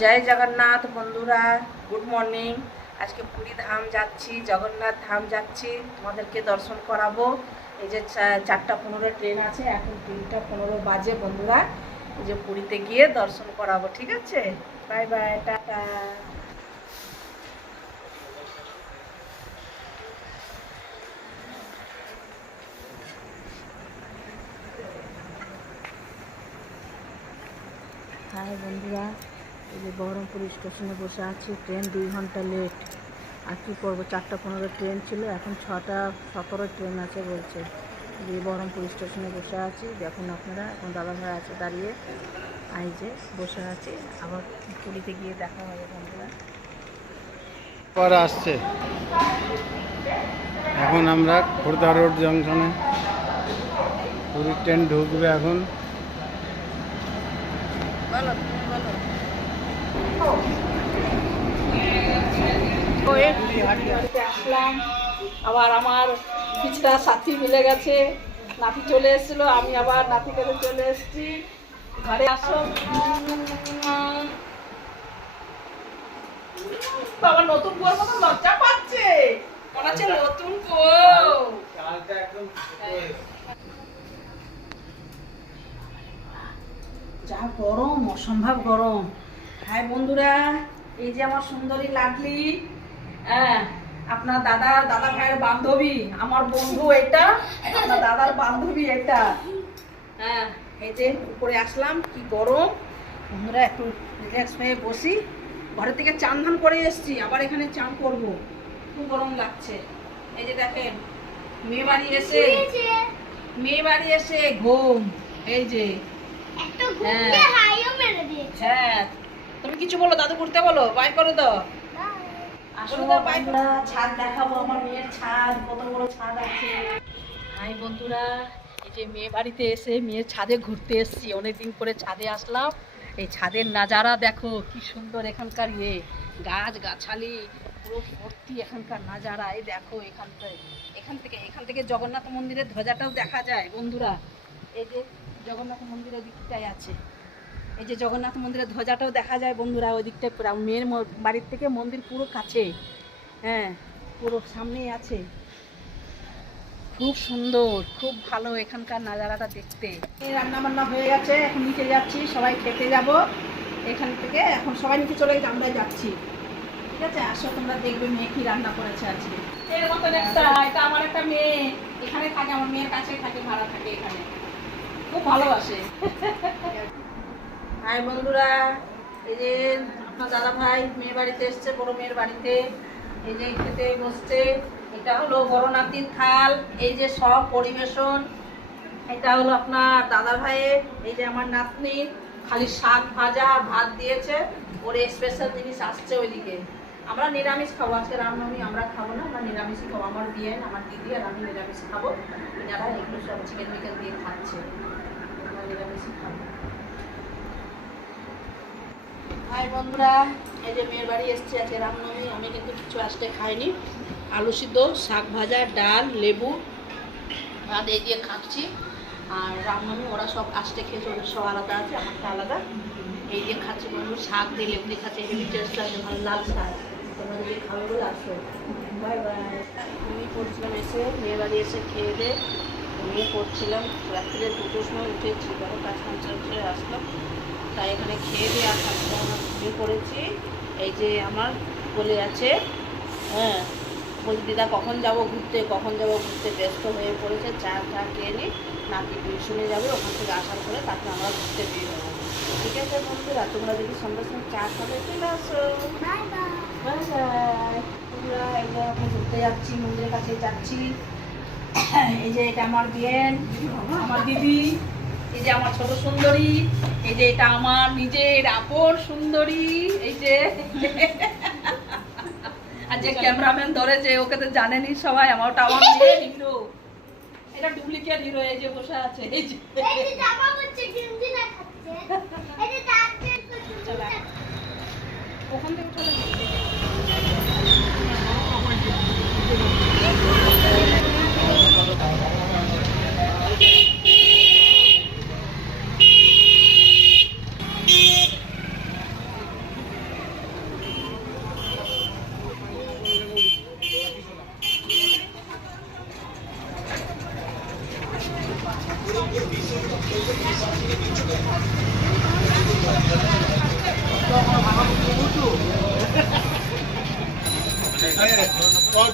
জয় জগন্নাথ বন্ধুরা, good morning. আজকে পুরী ধাম যাচ্ছি, জগন্নাথ ধাম যাচ্ছি, তোমাদেরকে দর্শন করাবো। এই যে 4:15 ট্রেন আছে, এখন 3:15 বাজে বন্ধুরা। এই যে পুরীতে গিয়ে দর্শন করাবো, ঠিক আছে? Bye bye, tata. হাই বন্ধুরা, এই যে বহরমপুর স্টেশনে বসে আছি। ট্রেন 2 ঘন্টা লেট। আর কী করবো, 4:15 ট্রেন ছিল, এখন 6:17 ট্রেন আছে বলছে। যে বহরমপুর স্টেশনে বসে আছি, দেখুন আপনারা, এখন দাদাভাই আছে দাঁড়িয়ে। এই যে বসে আছি, আবার পুরীতে গিয়ে দেখা হবে বন্ধুরা। পরে আসছে, এখন আমরা খোর্ধা রোড জংশনে পুরী ট্রেন ঢুকবে এখন। আসলাম, আবার আমার পিছটা সাথী মিলে গেছে, নাতি চলে এসেছিল, আমি আবার নাতি করে চলে এসেছি। ঘরে আসো, বাবা নতুন বউর মতো লজ্জা পাচ্ছে, মনে হচ্ছে নতুন বউ। যা গরম, অসম্ভব গরম। হাই বন্ধুরা, এই যে আমার সুন্দরী লাডলি, হ্যাঁ, আপনার দাদা ভাইয়ের বান্ধবী, আমার বন্ধু এটা, আপনার দাদার বান্ধবী এটা। হ্যাঁ, এই যে উপরে আসলাম, কি গরম বন্ধুরা, একটু রিল্যাক্স হয়ে বসি। ঘরের থেকে চান ধান করে এসেছি, আবার এখানে চান করব, খুব গরম লাগছে। এই যে দেখেন, মেয়ে বাড়ি এসে ঘুম, এই যে। হ্যাঁ, তুমি কিছু বলো, দাদু ঘুরতে বলো, বাই করে দাও। আসলে ছাদ দেখাবো, আমার মেয়ের ছাদ, কত বড় ছাদ আছে। হাই বন্ধুরা, এই যে মেয়ে বাড়িতে এসে মেয়ের ছাদে ঘুরতে এসেছি, অনেকদিন করে ছাদে আসলাম। এই ছাদের নাজারা দেখো, কি সুন্দর এখানকার গাছ গাছালি, পুরো ভর্তি এখানকার নাজারা। এই দেখো, এখান থেকে জগন্নাথ মন্দিরের ধ্বজাটাও দেখা যায় বন্ধুরা। এই যে জগন্নাথ মন্দিরের দিকটায় আছে, এই যে জগন্নাথ মন্দিরের ধ্বজাটাও দেখা যায় বন্ধুরা, ওই দিকটায় পুরো মেয়ের বাড়ির থেকে মন্দির পুরো কাছে, হ্যাঁ, পুরো সামনেই আছে। খুব সুন্দর, খুব ভালো এখানকার নাজারাটা দেখতে। রান্না বান্না হয়ে গেছে, এখন নিচে যাচ্ছি, সবাই খেতে যাব এখান থেকে। এখন সবাই নিচে চলে গেছে, আমরাই যাচ্ছি, ঠিক আছে? আসো, তোমরা দেখবে মেয়ে কি রান্না করেছে আজকে। এর মতন এটা আমার একটা মেয়ে, এখানে থাকে, আমার মেয়ের কাছে থাকে, ভাড়া থাকে এখানে, খুব ভালোবাসে। হাই বন্ধুরা, এই যে আপনার দাদা ভাই মেয়ে বাড়িতে এসছে, বড় মেয়ের বাড়িতে। এই যে খেতে বসছে, এটা হলো বড় নাতির থাল, এই যে সব পরিবেশন। এটা হলো আপনার দাদা ভাইয়ের, এই যে আমার নাতনির খালি শাক ভাজা ভাত দিয়েছে, ওর স্পেশাল জিনিস আসছে ওইদিকে। আমরা নিরামিষ খাবো, আজকে রামনবমী, আমরা খাবো না, আমরা নিরামিষই খাবো। আমার বিয়ে, আমার দিদি আর আমি নিরামিষ খাবো, যারা এগুলো সব চিকেন মিকেন দিয়ে খাচ্ছে, আমরা নিরামিষই খাবো। হাই বন্ধুরা, এই যে মেয়ের বাড়ি এসছে, আজকে রামনবমী, আমি কিন্তু কিছু আসতে খাইনি। আলু সিদ্ধ, শাক ভাজা, ডাল, লেবু ভাত এই দিয়ে খাচ্ছি। আর রামনবমী ওরা সব আসতে খেতে, সব আলাদা আছে, আমারটা আলাদা, এই দিয়ে খাচ্ছি। মানুষ শাক দিয়ে লেবু দিয়ে খাচ্ছে, এগুলি টেস্ট আছে, লাল শাক। তোমরা যদি খাবে বলে আসো, বাই বাই। আমি করছিলাম এসে, মেয়ে বাড়ি এসে খেয়ে দিয়ে ঘুমিয়ে পড়ছিলাম। রাত্রে 2টোর সময় উঠেছি, ধরো 5-5 আসলাম, তাই এখানে খেয়ে দিয়ে আর কাজ করানো ঘুমিয়ে পড়েছি। এই যে আমার বলে আছে, হ্যাঁ, বলছি দিদা কখন যাবো ঘুরতে, ব্যস্ত হয়ে পড়েছে। চা খেয়ে নিই, নাতি টিউশনে যাবো, ওখান থেকে আসার পরে তারপর আমরা ঘুরতে বেরিয়ে যাবো, ঠিক আছে বন্ধুরা? তোমরা যদি সঙ্গে সঙ্গে চা খাবে চলে আসো, বাই বাই। বন্ধুরা, এই যে এখন ঘুরতে যাচ্ছি, মন্দিরের কাছে যাচ্ছি। এই যে এটা আমার বিয়েন, আমার দিদি, এই যে আমার ছোট সুন্দরী, এই যে এটা আমার নিজের আপন সুন্দরী, এই যে। আর যে ক্যামেরাম্যান ধরেছে, ওকে তো জানেনি সবাই, আমারটা আমার মেয়ের হিরো, এটা ডুপ্লিকেট হিরো, এই যে বসে আছে, এই যে ওখান থেকে উঠালে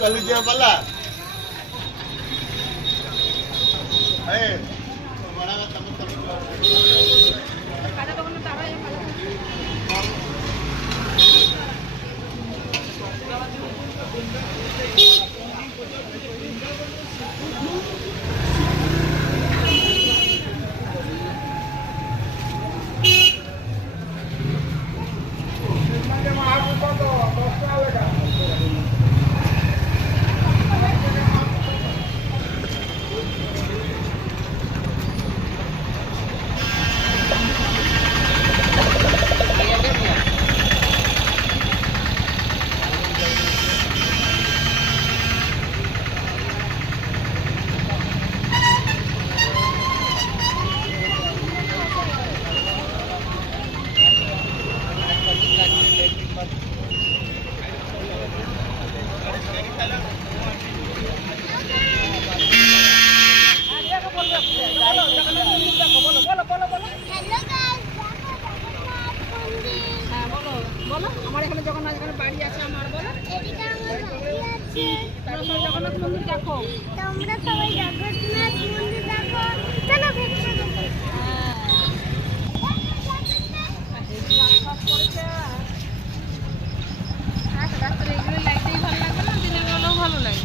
40 টাকা পাল্লা এই বড় তমন আমার এখানে জগন্নাথ বাড়ি আছে আমার বলো জগন্নাথ মন্দির দেখো তোমরা সবাই জগন্নাথ মন্দির দেখো চলো ভেতরে ভালো লাগে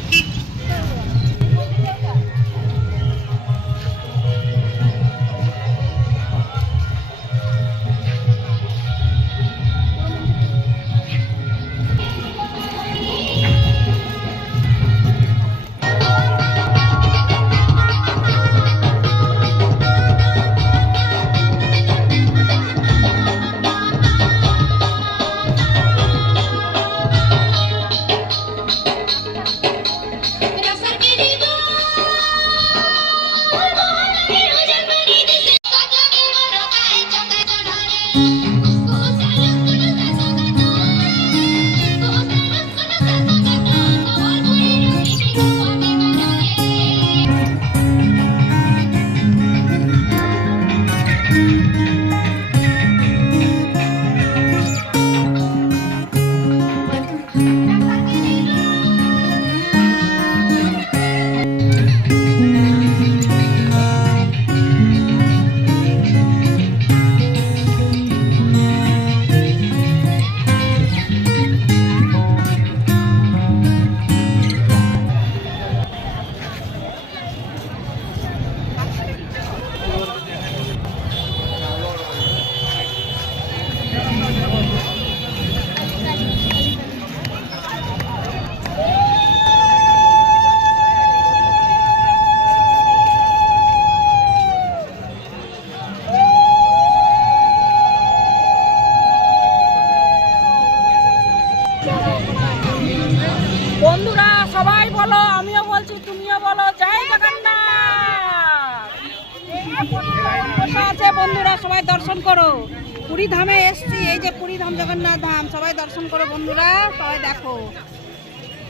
বন্ধুরা সবাই বলো, আমিও বলছি তুমিও বলো, জয় জগন্নাথ। আছে বন্ধুরা সবাই দর্শন করো, পুরী ধামে এসছি, এই যে পুরী ধাম জগন্নাথ ধাম, সবাই দর্শন করো বন্ধুরা, সবাই দেখো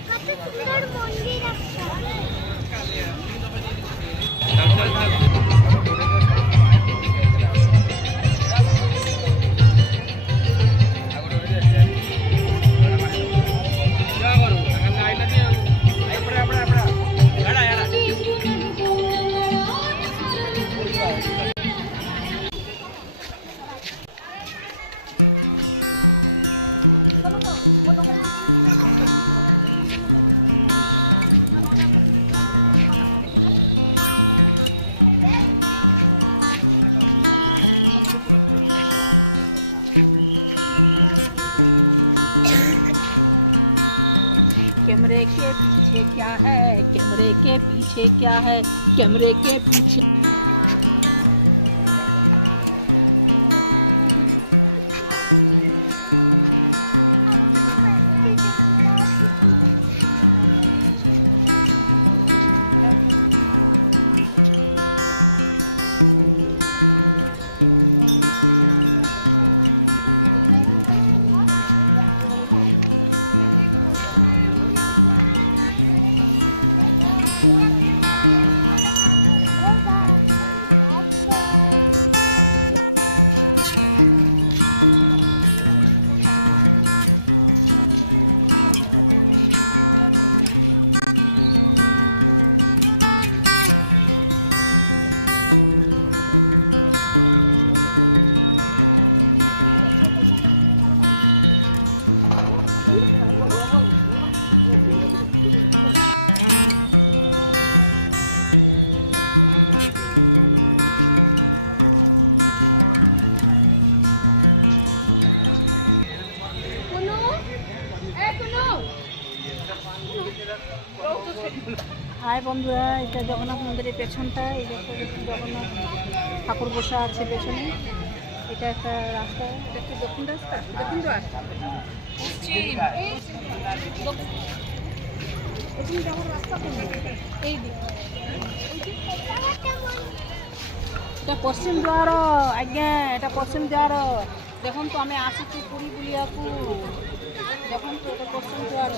কত সুন্দর মন্দির একটা। क्या है कैमरे के पीछे। হাই বন্ধুরা, এটা জগন্নাথ মন্দিরের পেছনটা। এই যে জগন্নাথ ঠাকুর বসা আছে পেছনে। এটা একটা রাস্তা, এটা কি দক্ষিণ রাস্তা, দক্ষিণ দ্বার, দক্ষিণ যাওয়ার রাস্তা কোন দিকে? এই দিকে। এটা পশ্চিম দ্বার আজ্ঞା, এটা পশ্চিম দ্বার। দেখুন তো আমি আসিছি পুରୀ বুলিয়াকু। দেখুন তো এটা পশ্চিম দ্বার।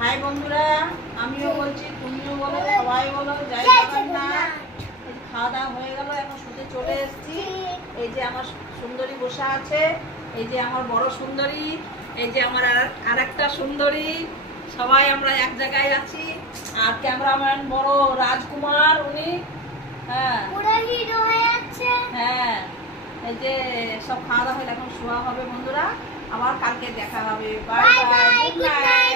হাই বন্ধুরা, আমিও বলছি, তুমিও বলো, সবাই বলো জয় জগন্নাথ। এই খাওয়া দাওয়া হয়ে গেল, এখন শুতে চলে এসেছি। এই যে আমার সুন্দরী বসে আছে, এই যে আমার বড় সুন্দরী, এই যে আমার আর একটা সুন্দরী। সবাই আমরা এক জায়গায় আছি। আর ক্যামেরাম্যান বড় রাজকুমার, উনি হ্যাঁ হ্যাঁ। এই যে সব খাওয়া দাওয়া হলে এখন শোয়া হবে বন্ধুরা। আবার কালকে দেখা হবে। Bye bye, good night.